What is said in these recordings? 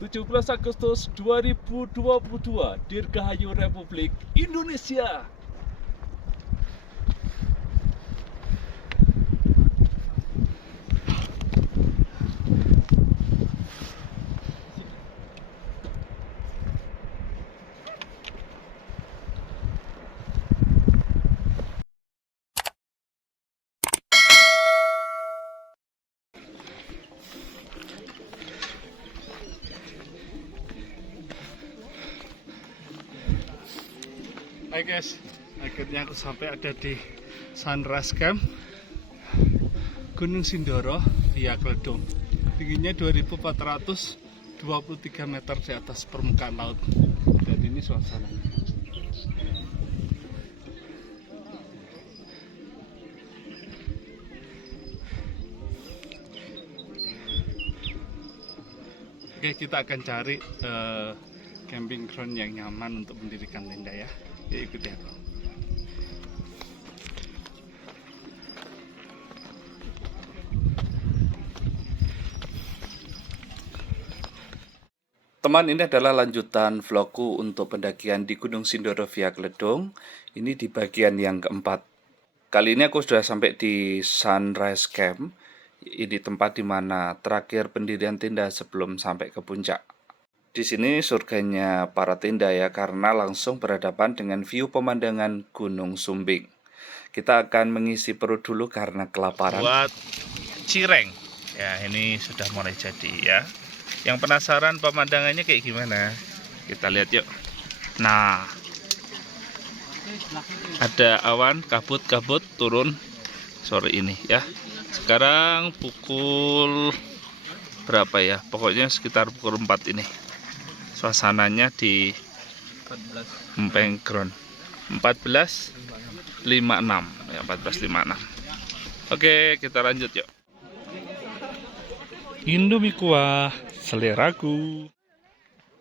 17 Agustus 2022, Dirgahayu Republik Indonesia. Hai guys, akhirnya aku sampai ada di Sunrise Camp Gunung Sindoro via Kledong. Tingginya 2423 meter di atas permukaan laut. Dan ini suasananya. Oke, kita akan cari camping ground yang nyaman untuk mendirikan tenda ya. Ya, ikuti aku. Teman, ini adalah lanjutan vlogku untuk pendakian di Gunung Sindoro via Kledong. Ini di bagian yang keempat. Kali ini aku sudah sampai di Sunrise Camp. Ini tempat di mana terakhir pendirian tenda sebelum sampai ke puncak. Di sini surganya para tenda ya, karena langsung berhadapan dengan view pemandangan Gunung Sumbing. Kita akan mengisi perut dulu karena kelaparan. Buat cireng, ya ini sudah mulai jadi ya. Yang penasaran pemandangannya kayak gimana? Kita lihat yuk. Nah, ada awan kabut-kabut turun sore ini ya. Sekarang pukul berapa ya? Pokoknya sekitar pukul 4 ini. Suasananya di Camping Ground 14.56 ya, 14.56. Oke, kita lanjut yuk. Indomie kuah seleraku.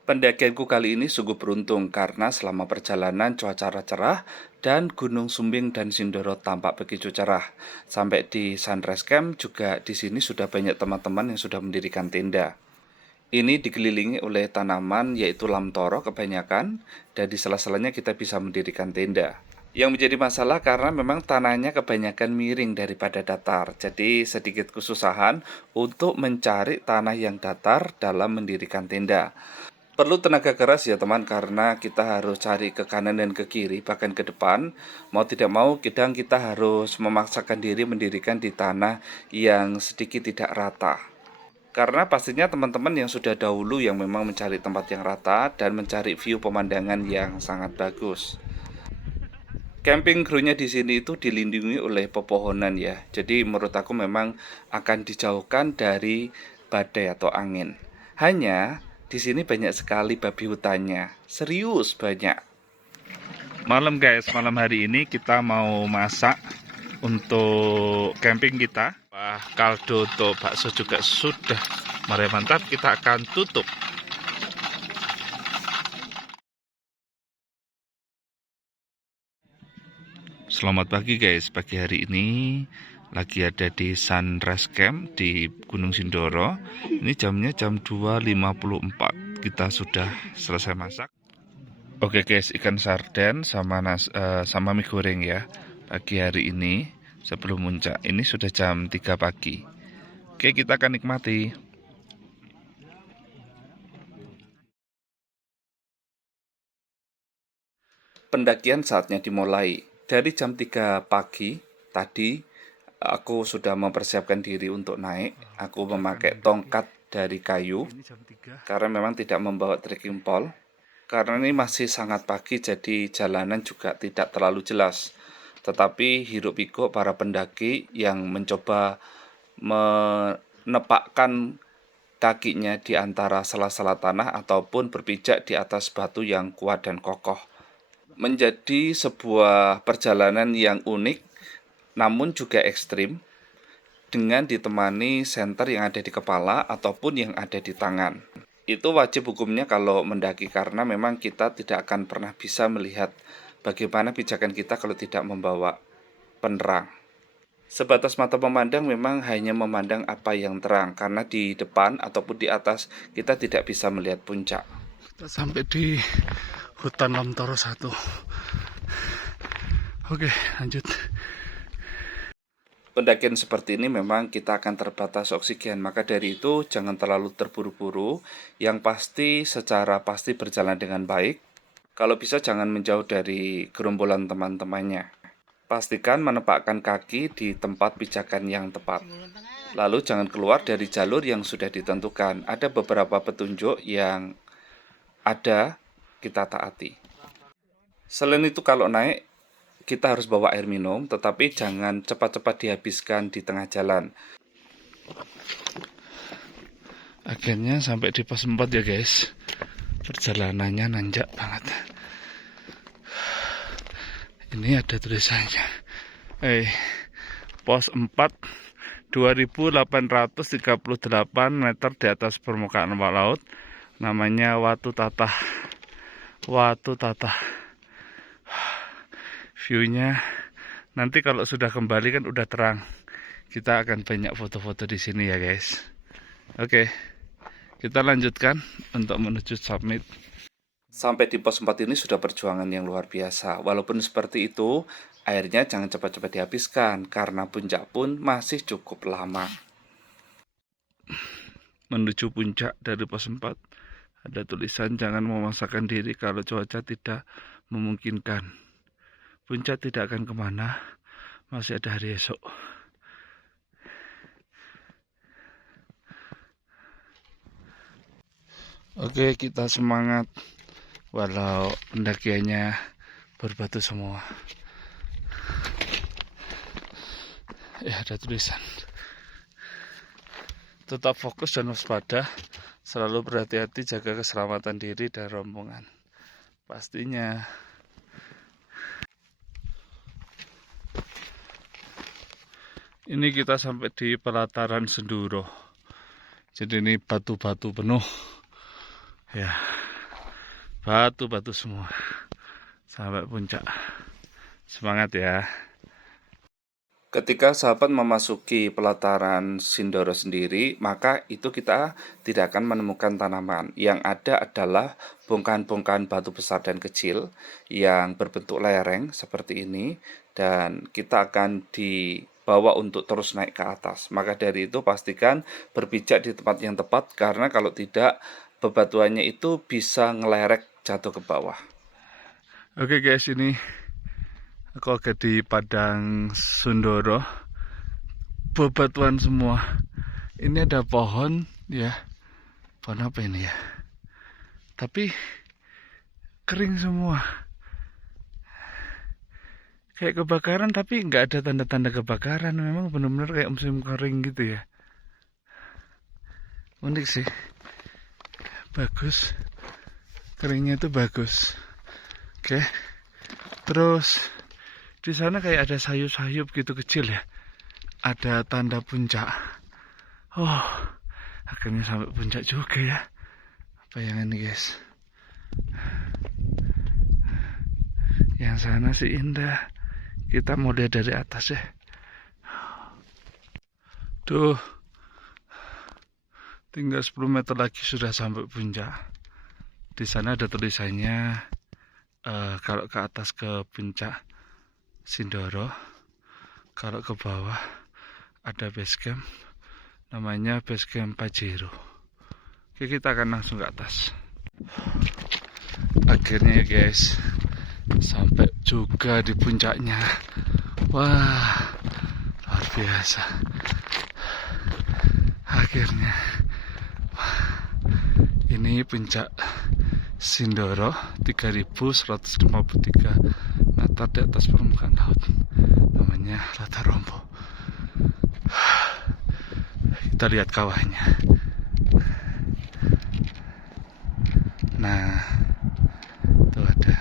Pendakianku kali ini sungguh beruntung karena selama perjalanan cuaca cerah dan Gunung Sumbing dan Sindoro tampak begitu cerah. Sampai di Sunrise Camp juga di sini sudah banyak teman-teman yang sudah mendirikan tenda. Ini dikelilingi oleh tanaman yaitu lamtoro kebanyakan, dan di sela-selanya kita bisa mendirikan tenda. Yang menjadi masalah karena memang tanahnya kebanyakan miring daripada datar, jadi sedikit kesusahan untuk mencari tanah yang datar dalam mendirikan tenda. Perlu tenaga keras ya teman, karena kita harus cari ke kanan dan ke kiri, bahkan ke depan. Mau tidak mau kadang kita harus memaksakan diri mendirikan di tanah yang sedikit tidak rata. Karena pastinya teman-teman yang sudah dahulu yang memang mencari tempat yang rata dan mencari view pemandangan yang sangat bagus. Camping ground-nya di sini itu dilindungi oleh pepohonan ya. Jadi menurut aku memang akan dijauhkan dari badai atau angin. Hanya di sini banyak sekali babi hutannya. Serius banyak. Malam guys, malam hari ini kita mau masak untuk camping kita. Wah, kaldu untuk bakso juga sudah mulai mantap. Kita akan tutup. Selamat pagi guys, pagi hari ini lagi ada di Sunrise Camp di Gunung Sindoro. Ini jamnya jam 2.54. Kita sudah selesai masak. Oke guys, ikan sarden sama mie goreng ya. Pagi hari ini sebelum puncak. Ini sudah jam 3 pagi. Oke, kita akan nikmati. Pendakian saatnya dimulai. Dari jam 3 pagi tadi aku sudah mempersiapkan diri untuk naik. Aku memakai tongkat dari kayu karena memang tidak membawa trekking pole. Karena ini masih sangat pagi, jadi jalanan juga tidak terlalu jelas. Tetapi hiruk pikuk para pendaki yang mencoba menepakkan kakinya di antara sela-sela tanah ataupun berpijak di atas batu yang kuat dan kokoh. Menjadi sebuah perjalanan yang unik namun juga ekstrim, dengan ditemani senter yang ada di kepala ataupun yang ada di tangan. Itu wajib hukumnya kalau mendaki, karena memang kita tidak akan pernah bisa melihat bagaimana pijakan kita kalau tidak membawa penerang. Sebatas mata memandang memang hanya memandang apa yang terang, karena di depan ataupun di atas kita tidak bisa melihat puncak. Kita sampai di hutan Lamtoro 1. Oke, lanjut. Pendakian seperti ini memang kita akan terbatas oksigen, maka dari itu jangan terlalu terburu-buru. Yang pasti secara pasti berjalan dengan baik. Kalau bisa jangan menjauh dari gerombolan teman-temannya. Pastikan menempatkan kaki di tempat pijakan yang tepat. Lalu jangan keluar dari jalur yang sudah ditentukan. Ada beberapa petunjuk yang ada, kita taati. Selain itu kalau naik, kita harus bawa air minum, tetapi jangan cepat-cepat dihabiskan di tengah jalan. Akhirnya sampai di pos 4 ya guys. Perjalanannya nanjak banget. Ini ada tulisannya. Pos 4 2838 meter di atas permukaan laut. Namanya Watu Tatah. Watu Tatah. View-nya nanti kalau sudah kembali kan udah terang. Kita akan banyak foto-foto di sini ya guys. Oke. Kita lanjutkan untuk menuju summit. Sampai di pos 4 ini sudah perjuangan yang luar biasa. Walaupun seperti itu, airnya jangan cepat-cepat dihabiskan, karena puncak pun masih cukup lama. Menuju puncak dari pos 4, ada tulisan jangan memaksakan diri kalau cuaca tidak memungkinkan. Puncak tidak akan kemana, masih ada hari esok. Oke, kita semangat. Walau pendakiannya berbatu semua. Ya, ada tulisan. Tetap fokus dan waspada. Selalu berhati-hati, jaga keselamatan diri dan rombongan. Pastinya. Ini kita sampai di pelataran Senduro. Jadi ini batu-batu penuh. Ya. Batu-batu semua sampai puncak. Semangat ya. Ketika sahabat memasuki pelataran Sindoro sendiri, maka itu kita tidak akan menemukan tanaman. Yang ada adalah bongkahan-bongkahan batu besar dan kecil yang berbentuk lereng seperti ini, dan kita akan dibawa untuk terus naik ke atas. Maka dari itu pastikan berpijak di tempat yang tepat, karena kalau tidak bebatuannya itu bisa ngelerek jatuh ke bawah. Oke guys, ini aku agak di Padang Sundoro. Bebatuan semua. Ini ada pohon ya. Pohon apa ini ya? Tapi kering semua. Kayak kebakaran tapi nggak ada tanda-tanda kebakaran. Memang benar-benar kayak musim kering gitu ya. Unik sih. Bagus. Keringnya itu bagus. Oke. Terus di sana kayak ada sayup-sayup gitu kecil ya. Ada tanda puncak. Oh, akhirnya sampai puncak juga ya. Bayangan nih guys. Yang sana sih indah. Kita mau lihat dari atas ya. Tuh. Tinggal 10 meter lagi sudah sampai puncak. Di sana ada tulisannya kalau ke atas ke puncak Sindoro, kalau ke bawah ada base camp, namanya base camp Pajero. Oke, kita akan langsung ke atas. Akhirnya ya guys, sampai juga di puncaknya. Wah, luar biasa. Akhirnya. Ini puncak Sindoro 3153 meter di atas permukaan laut. Namanya Latar Rompo. Kita lihat kawahnya. Nah, itu ada.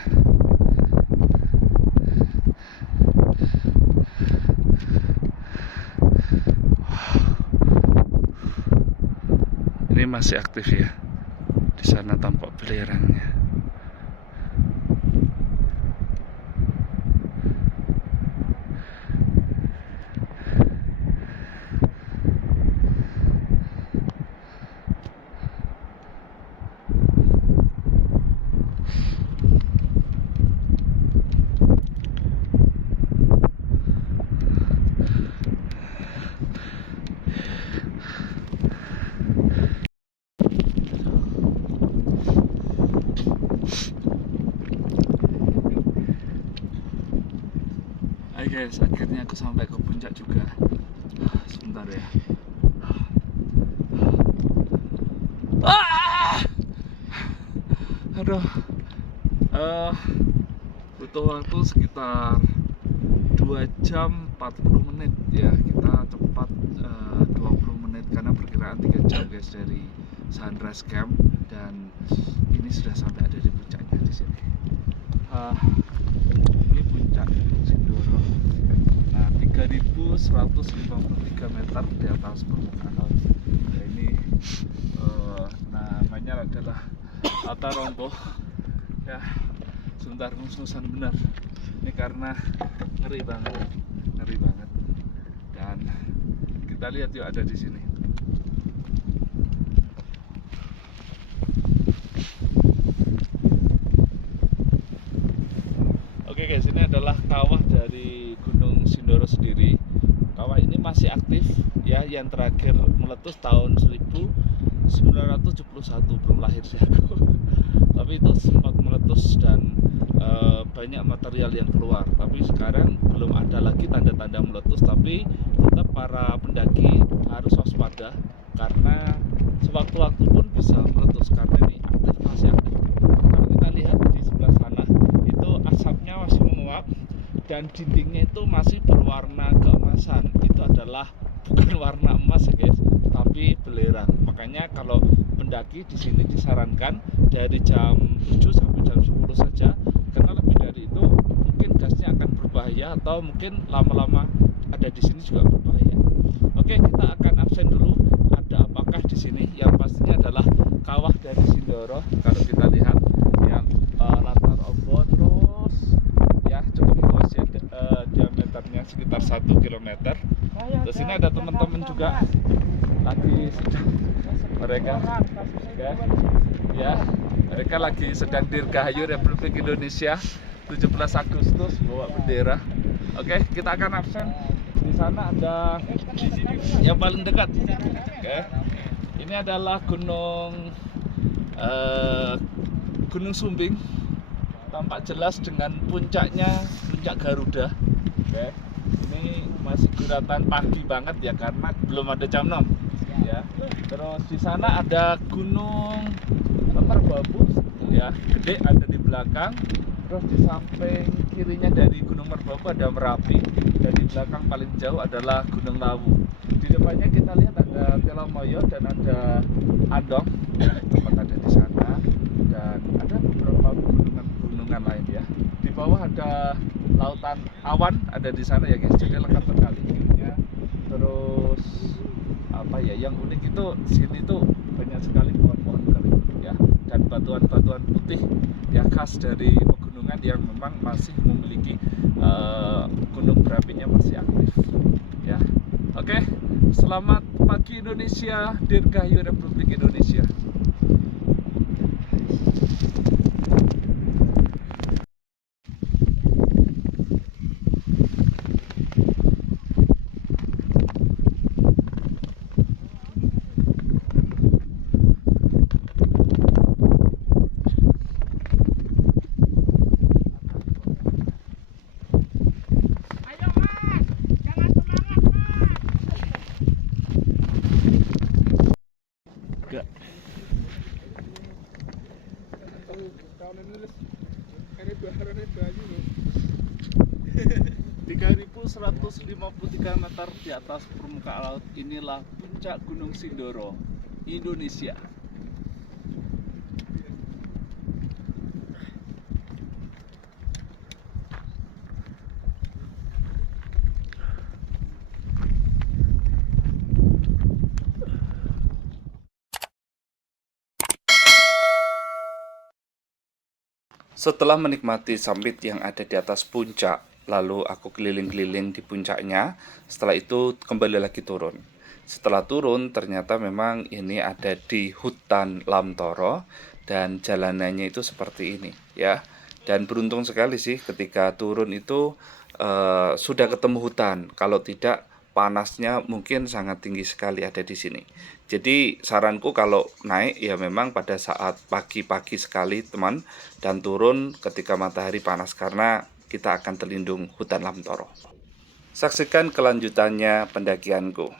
Ini masih aktif ya. Di sana tampak belerangnya. guys, akhirnya aku sampai ke puncak juga. Sebentar ya. Aduh, butuh waktu sekitar 2 jam 40 menit ya. Kita cepat 20 menit karena perkiraan 3 jam guys dari Sunrise Camp, dan ini sudah sampai ada di puncaknya di sini. Ini puncak Gunung Sindoro. Nah, 3153 meter di atas permukaan laut. Nah, ini namanya adalah Lata Rompo. Ya, sebentar ngos-ngosan benar. Ini karena ngeri banget. Dan kita lihat yuk ada di sini. Oke guys, ini adalah kawah dari Gunung Sindoro sendiri. Kawah ini masih aktif ya, yang terakhir meletus tahun 1971, belum lahir sih aku. Tapi itu sempat meletus dan banyak material yang keluar. Tapi sekarang belum ada lagi tanda-tanda meletus, tapi tetap para pendaki harus waspada karena sewaktu-waktu pun bisa meletus karena ini masih aktif. Kalau kita lihat di sebelah sana itu asapnya masih menguap dan dindingnya itu masih berwarna keemasan. Itu adalah bukan warna emas ya guys, tapi belerang. Makanya kalau pendaki di sini disarankan dari jam 7 sampai jam 10 saja, karena lebih dari itu mungkin gasnya akan berbahaya atau mungkin lama-lama ada di sini juga berbahaya. Oke, kita akan absen dulu. Ada apakah di sini? Yang pastinya adalah kawah dari Sindoro. Kalau kita lihat yang latar ombak terus ya cukup luas ya, diameternya sekitar 1 km. Terus sini ada teman-teman juga lagi sedang mereka lagi sedang dirgahayu Republik Indonesia 17 Agustus bawa bendera. Oke, kita akan absen. Di sana ada yang paling dekat. Oke. Ini adalah Gunung Sumbing. Tampak jelas dengan puncaknya, puncak Garuda. Oke. Ini masih guratan pagi banget ya karena belum ada jam 6 ya. Terus di sana ada Gunung Merbabu ya, gede ada di belakang. Terus di samping kirinya dari Gunung Merbabu ada Merapi, dan di belakang paling jauh adalah Gunung Lawu. Di depannya kita lihat ada Telomoyo dan ada Andong, tempat ada di sana, dan ada beberapa gunungan lain ya. Di bawah ada lautan awan ada di sana ya guys, jadi lengkap sekali ya. Terus apa ya yang unik itu sini tuh banyak sekali pohon-pohon kering ya, dan batuan-batuan putih ya khas dari pegunungan yang memang masih memiliki gunung berapinya masih aktif ya. Oke, selamat pagi Indonesia, Dirgahayu Republik Indonesia. Enggak. 3.153 meter di atas permukaan laut, inilah puncak Gunung Sindoro, Indonesia. Setelah menikmati summit yang ada di atas puncak, lalu aku keliling-keliling di puncaknya. Setelah itu kembali lagi turun. Setelah turun ternyata memang ini ada di hutan Lamtoro dan jalanannya itu seperti ini ya. Dan beruntung sekali sih ketika turun itu sudah ketemu hutan. Kalau tidak panasnya mungkin sangat tinggi sekali ada di sini. Jadi saranku kalau naik ya memang pada saat pagi-pagi sekali teman, dan turun ketika matahari panas karena kita akan terlindung hutan Lamtoro. Saksikan kelanjutannya pendakianku.